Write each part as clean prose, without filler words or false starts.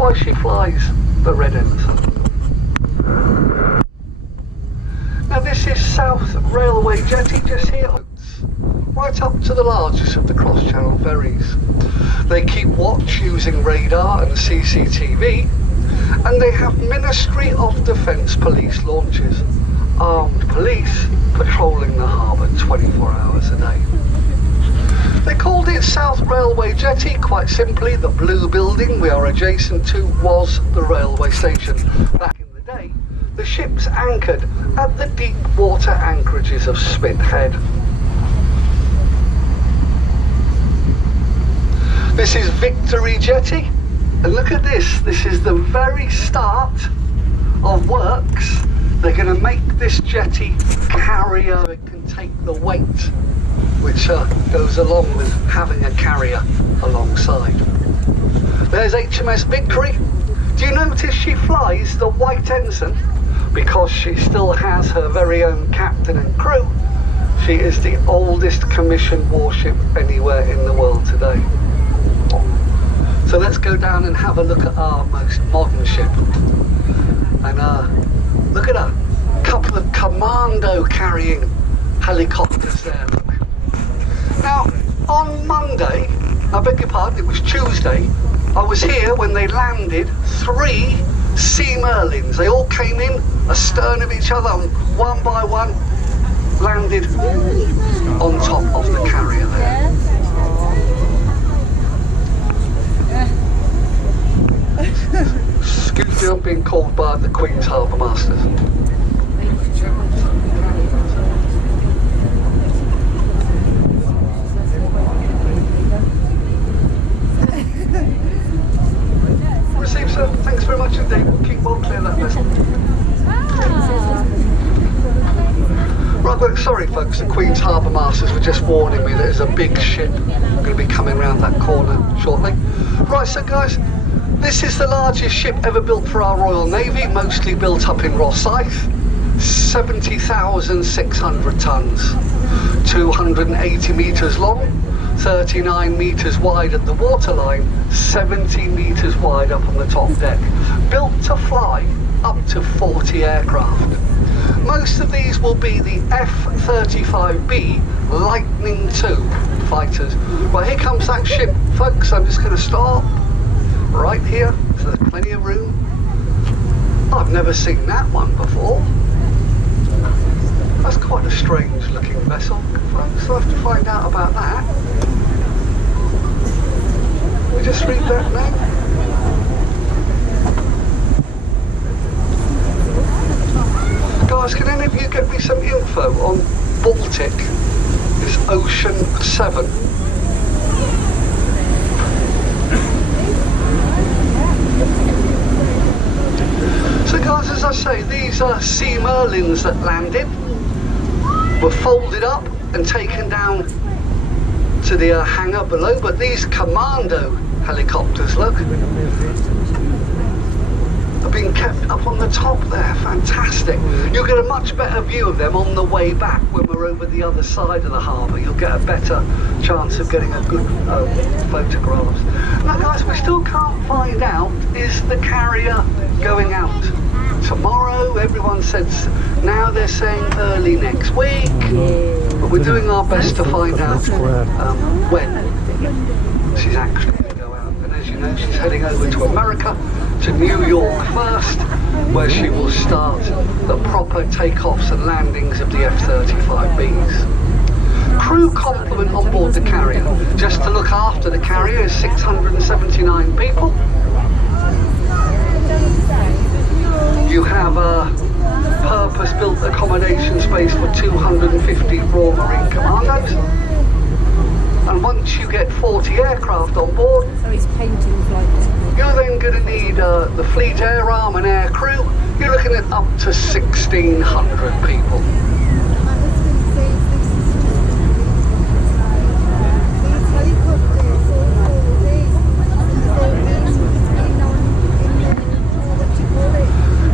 why she flies the Red Ensign. Now this is South Railway Jetty, just here, right up to the largest of the cross-channel ferries. They keep watch using radar and CCTV, and they have Ministry of Defence police launches, armed police patrolling the harbour 24 hours a day. They called it South Railway Jetty, quite simply. The blue building we are adjacent to was the railway station. Back in the day, the ships anchored at the deep water anchorages of Spithead. This is Victory Jetty, and look at this. This is the very start of works. They're going to make this jetty carrier. It can take the weight which goes along with having a carrier alongside. There's HMS Victory. Do you notice she flies the White Ensign? Because she still has her very own captain and crew. She is the oldest commissioned warship anywhere in the world today. So let's go down and have a look at our most modern ship. And look at a couple of commando carrying helicopters there. Now, on Monday, I beg your pardon, it was Tuesday, I was here when they landed 3 Sea Merlins. They all came in astern of each other, and one by one landed on top of the carrier there. Excuse me, I'm being called by the Queen's Harbour Masters. Received, sir. Thanks very much indeed. We'll keep well clear that vessel. Right, sorry folks, the Queen's Harbour Masters were just warning me that there's a big ship going to be coming around that corner shortly. Right, so guys, this is the largest ship ever built for our Royal Navy, mostly built up in Rosyth. 70,600 tonnes, 280 metres long, 39 metres wide at the waterline, 70 metres wide up on the top deck. Built to fly up to 40 aircraft. Most of these will be the F-35B Lightning II fighters. Right, here comes that ship, folks. I'm just going to stop right here, so there's plenty of room. I've never seen that one before. That's quite a strange looking vessel, folks. I'll have to find out about that. We just read that name. Guys, can any of you get me some info on Baltic, this Ocean 7? So guys, as I say, these are Sea Merlins that landed, were folded up and taken down to the hangar below, but these commando helicopters, look, have been kept up on the top there. Fantastic. You'll get a much better view of them on the way back when we're over the other side of the harbour. You'll get a better chance of getting a good photographs. Now guys, we still can't find out, is the carrier going out tomorrow? Everyone says, now they're saying early next week, but we're doing our best to find out when she's actually going to go out. And as you know, she's heading over to America, to New York first, where she will start the proper takeoffs and landings of the F-35Bs. Crew complement on board the carrier. Just to look after the carrier is 679 people. You have a purpose-built accommodation space for 250 Royal Marine Commandos. And once you get 40 aircraft on board, you're then going to need the Fleet Air Arm and air crew. You're looking at up to 1,600 people.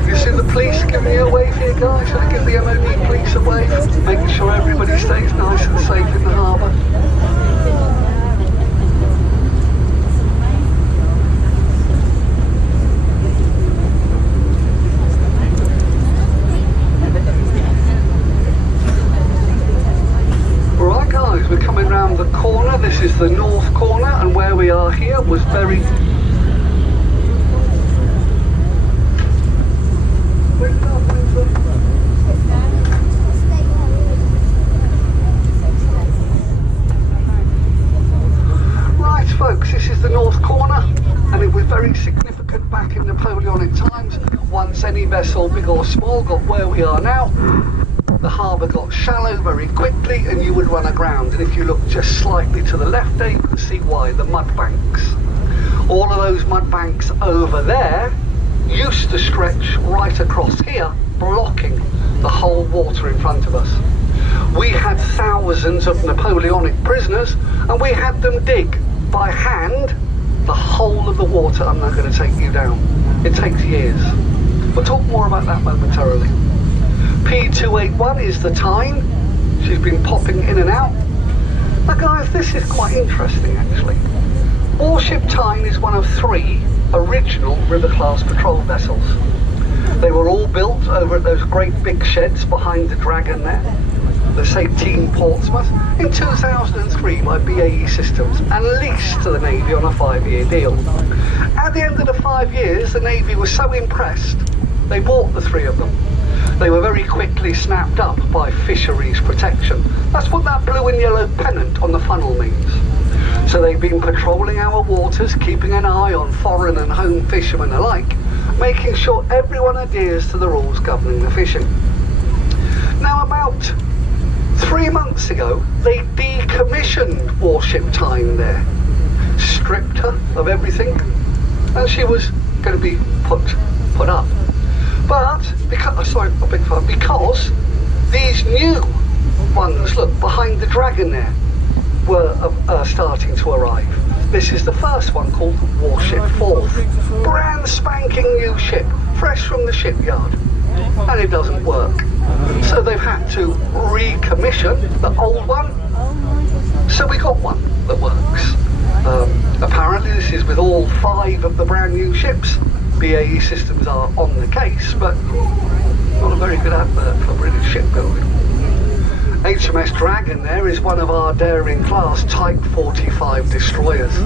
You see the police giving you a wave here, guys? Should I give the MOD police a wave? Making sure everybody stays nice and safe in the harbour. is the north corner, and where we are here was very... Right folks, this is the north corner, and it was very significant back in Napoleonic times. Once any vessel, big or small, got where we are now, the harbour got shallow very quickly and you would run aground. And if you look just slightly to the left there, you can see why, the mud banks. All of those mud banks over there used to stretch right across here, blocking the whole water in front of us. We had thousands of Napoleonic prisoners and we had them dig by hand the whole of the water. I'm not going to take you down. It takes years. We'll talk more about that momentarily. P281 is the Tyne. She's been popping in and out. Now guys, this is quite interesting actually. Warship Tyne is one of 3 original river-class patrol vessels. They were all built over at those great big sheds behind the Dragon there, the St. Portsmouth, in 2003 by BAE Systems and leased to the Navy on a 5-year deal. At the end of the 5 years, the Navy was so impressed, they bought the 3 of them. They were very quickly snapped up by Fisheries Protection. That's what that blue and yellow pennant on the funnel means. So they've been patrolling our waters, keeping an eye on foreign and home fishermen alike, making sure everyone adheres to the rules governing the fishing. Now about 3 months ago, they decommissioned Warship Tyne there, stripped her of everything, and she was going to be put up. But, because these new ones, look, behind the Dragon there, were starting to arrive. This is the first one called Warship Forth. Brand spanking new ship, fresh from the shipyard. And it doesn't work. So they've had to recommission the old one. So we got one that works. Apparently this is with all 5 of the brand new ships. BAE Systems are on the case, but not a very good advert for British shipbuilding. HMS Dragon there is one of our daring class Type 45 destroyers.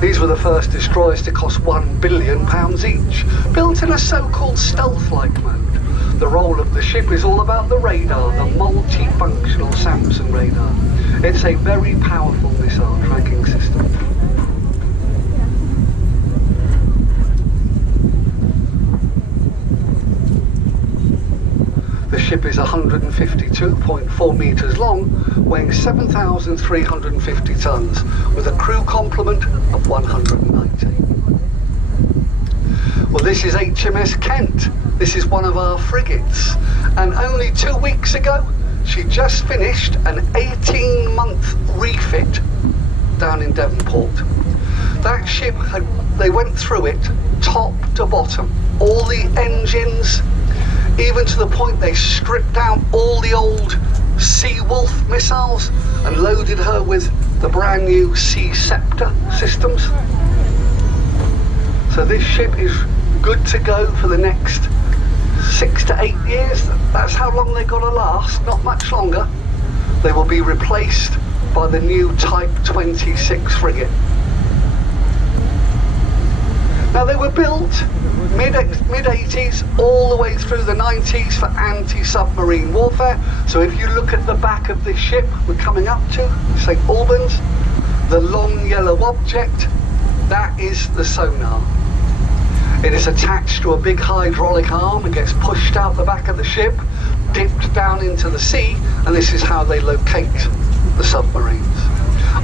These were the first destroyers to cost £1 billion each, built in a so-called stealth-like mode. The role of the ship is all about the radar, the multifunctional Samson radar. It's a very powerful missile tracking system. The ship is 152.4 metres long, weighing 7,350 tonnes, with a crew complement of 190. Well, this is HMS Kent. This is one of our frigates, and only 2 weeks ago she just finished an 18-month refit down in Devonport. That ship they went through it top to bottom, all the engines, even to the point they stripped out all the old Sea Wolf missiles and loaded her with the brand new Sea Scepter systems. So this ship is good to go for the next 6 to 8 years. That's how long they've got to last, not much longer. They will be replaced by the new Type 26 frigate. Now they were built mid-80s all the way through the 90s for anti-submarine warfare. So if you look at the back of this ship we're coming up to, St. Albans, the long yellow object, that is the sonar. It is attached to a big hydraulic arm and gets pushed out the back of the ship, dipped down into the sea, and this is how they locate the submarines.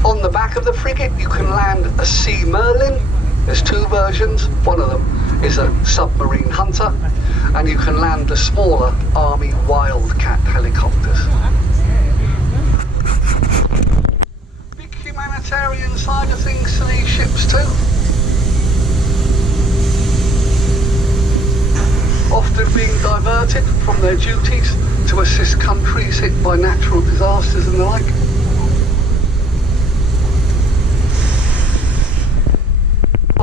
On the back of the frigate you can land a Sea Merlin. There's 2 versions. One of them is a submarine hunter, and you can land the smaller Army Wildcat helicopters. Big humanitarian side of things to these ships too. Often being diverted from their duties to assist countries hit by natural disasters and the like.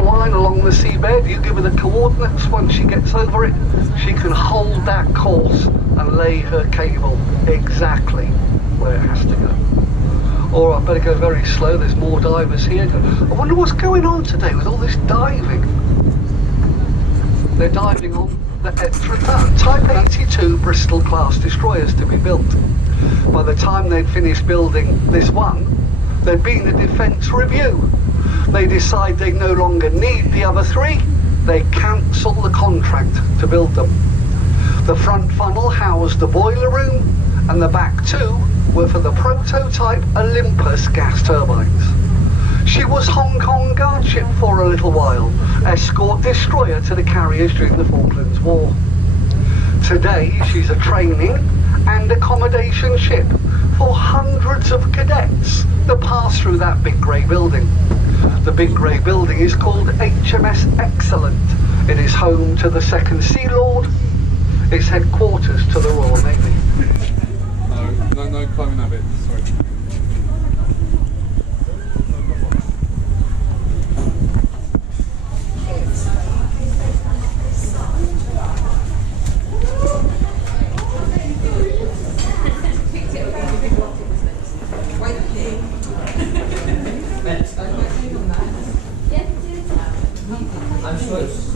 Line along the seabed, you give her the coordinates. Once she gets over it, she can hold that course and lay her cable exactly where it has to go. Or I better go very slow, there's more divers here. I wonder what's going on today with all this diving. They're diving on the Type 82 Bristol class destroyers to be built. By the time they'd finished building this one, there'd been a defence review. They decide they no longer need the other three. They cancel the contract to build them. The front funnel housed the boiler room, and the back two were for the prototype Olympus gas turbines. She was Hong Kong guardship for a little while, escort destroyer to the carriers during the Falklands War. Today she's a training and accommodation ship for hundreds of cadets that pass through that big grey building. The big grey building is called HMS Excellent. It is home to the Second Sea Lord. It's headquarters to the Royal Navy. No climbing that bit, sorry. I'm sure it's...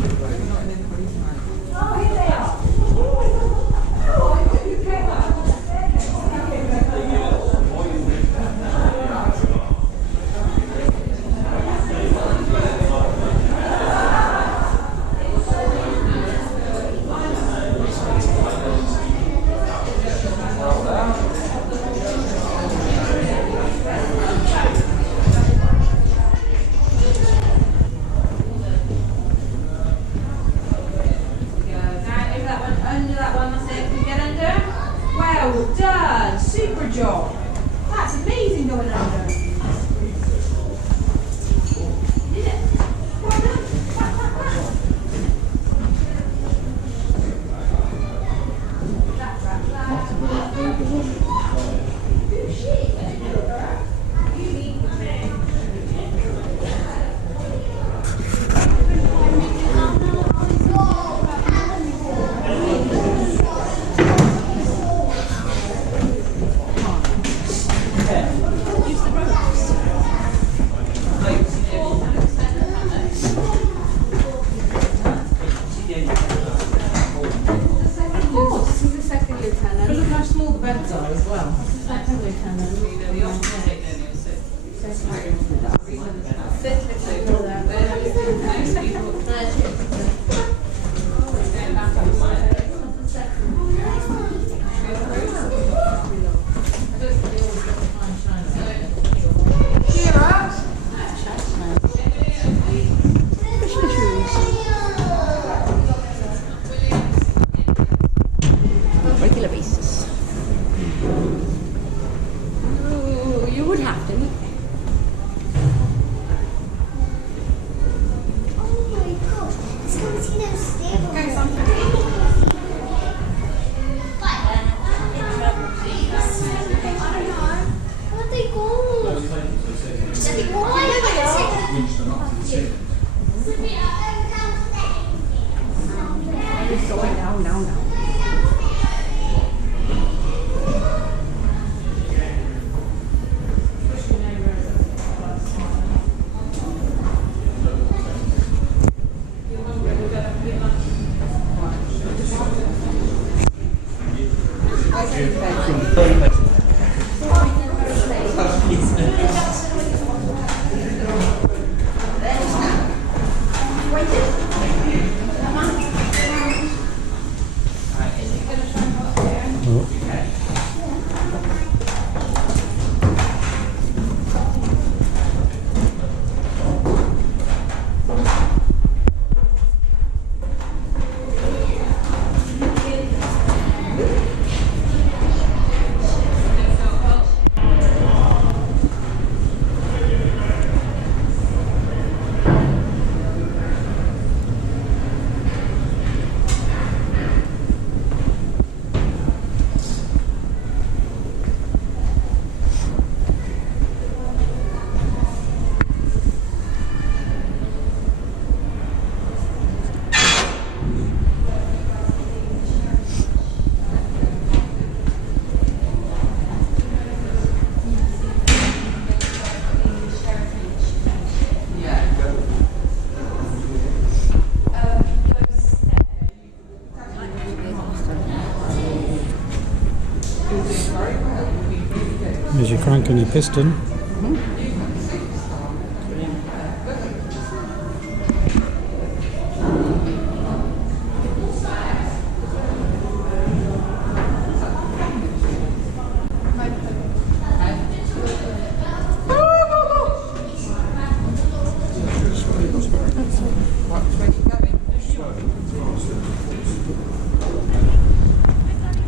There's your crank and your piston.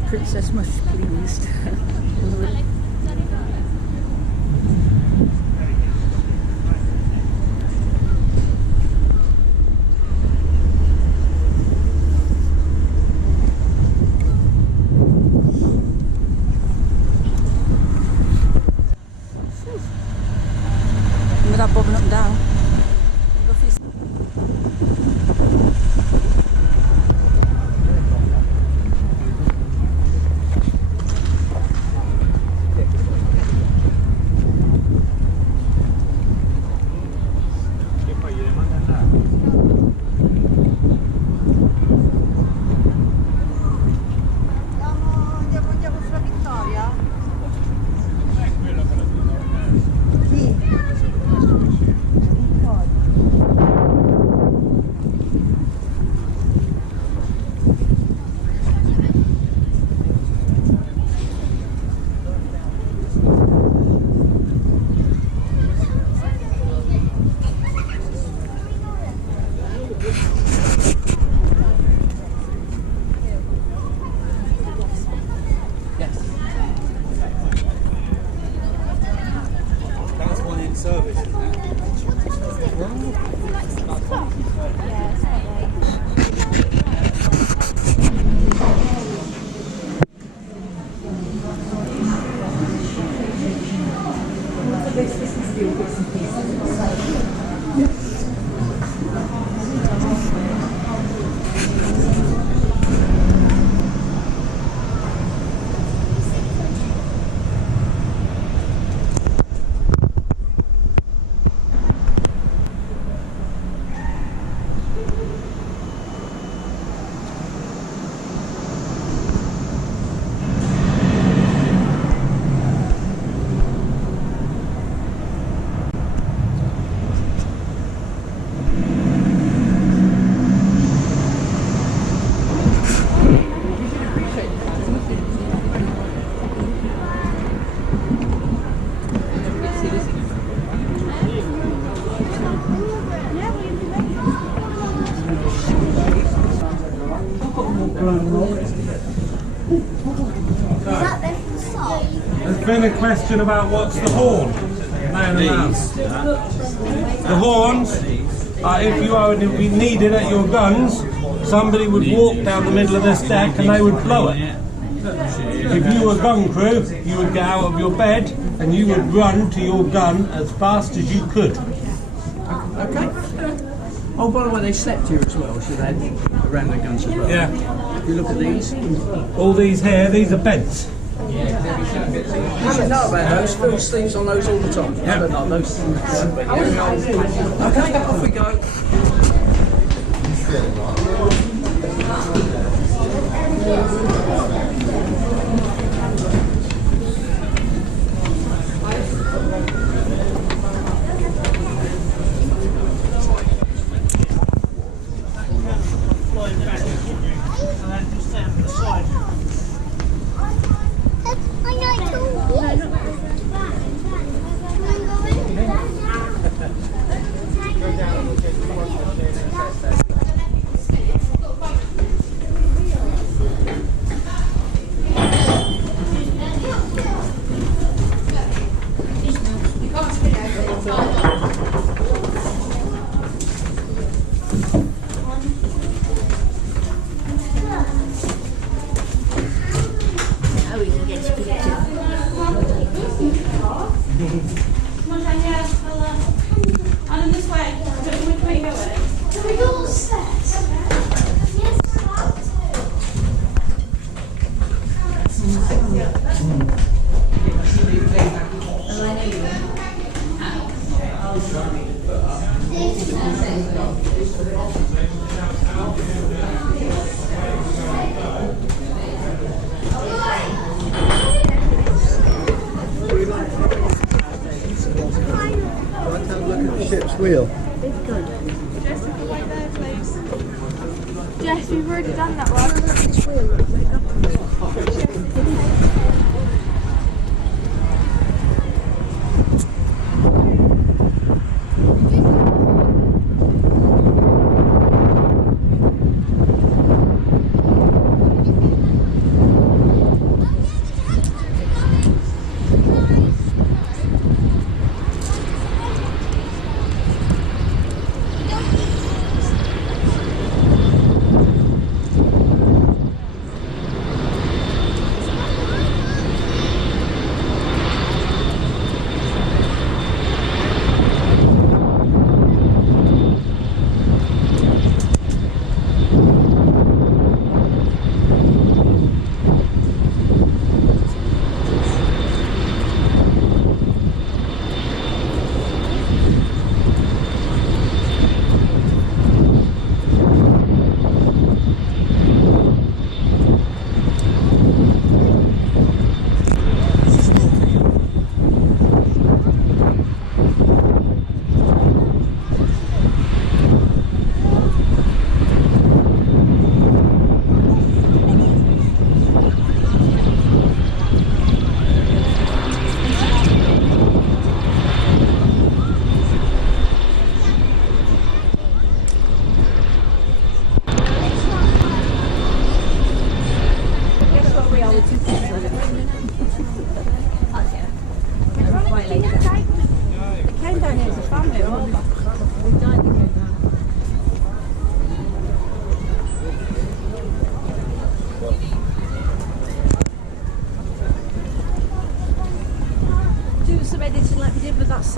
Princess much pleased. Without bobbing up and down. There's been a question about what's the horn. The horns are if you are needed at your guns, somebody would walk down the middle of this deck and they would blow it. If you were gun crew, you would get out of your bed and you would run to your gun as fast as you could. Okay. Oh, by the way, they slept here as well, so they had around their guns as well. Yeah. If you look at these. All these here, these are beds. You should know about those. Phil sleeps on those all the time. Yeah. I don't know those. Okay, off we go. wheel. It's good. Jess, we've already done that one. This wheel looks like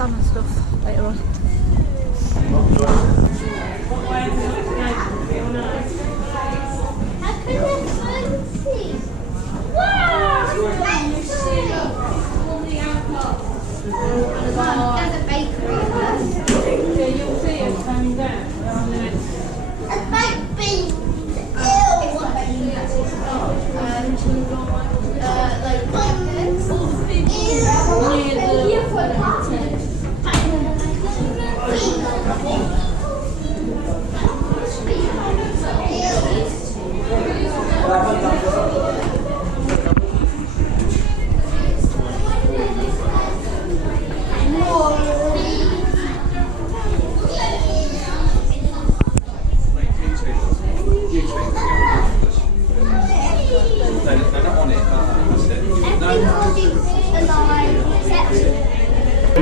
sun and stuff later on. There's a bakery. Yeah, you'll see it coming down. A baked bean.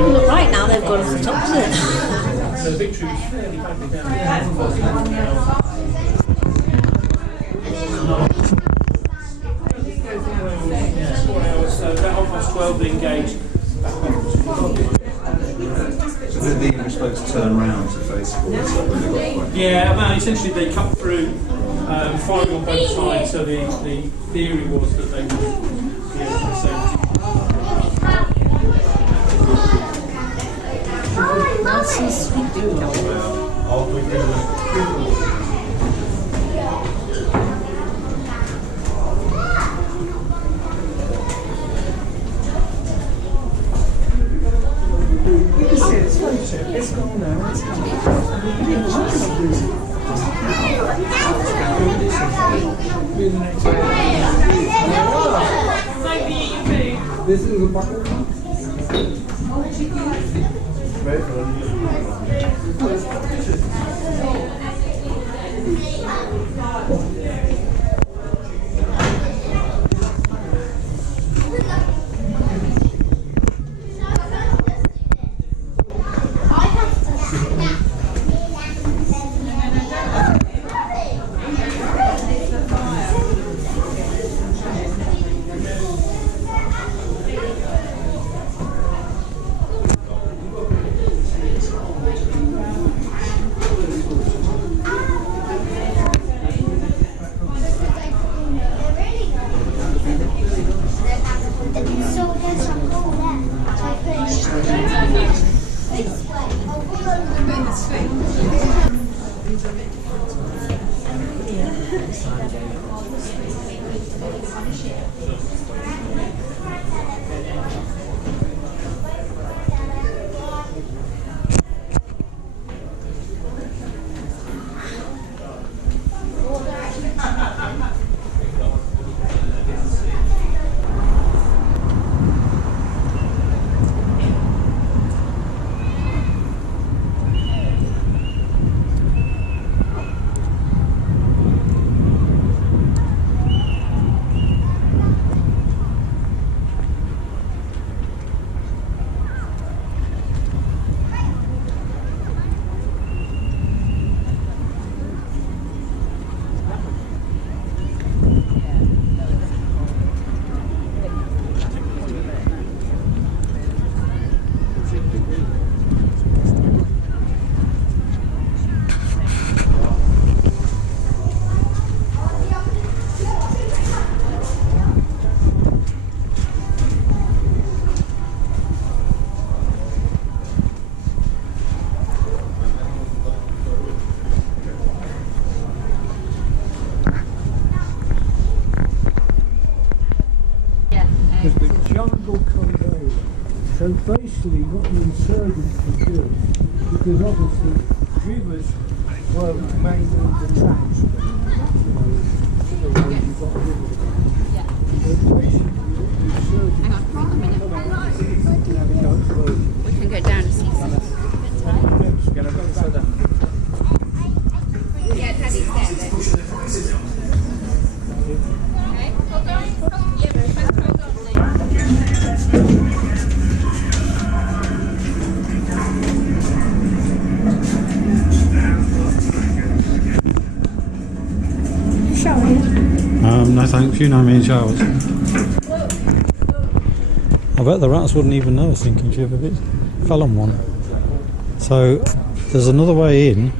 Look, right now they've gone off the top, isn't it? So the victory was fairly badly down. So about 12:30 they engaged. So the English were supposed to turn round to face forward, so when they got Yeah, well, essentially they cut through, firing on both sides. So the theory was that they would be able to save. It's gone now, it's This is a bucket. because the jungle comes over. So basically what the insurgents would do, because obviously rivers were mainly the transport, the roads you've got rivers. So basically what the insurgents Hang on, a minute. would We can go down and see some. Yeah, Teddy's there then. Okay, hold on. Yeah, but hold on, No thanks, you know me in showers. I bet the rats wouldn't even know a sinking ship if it fell on one. So there's another way in.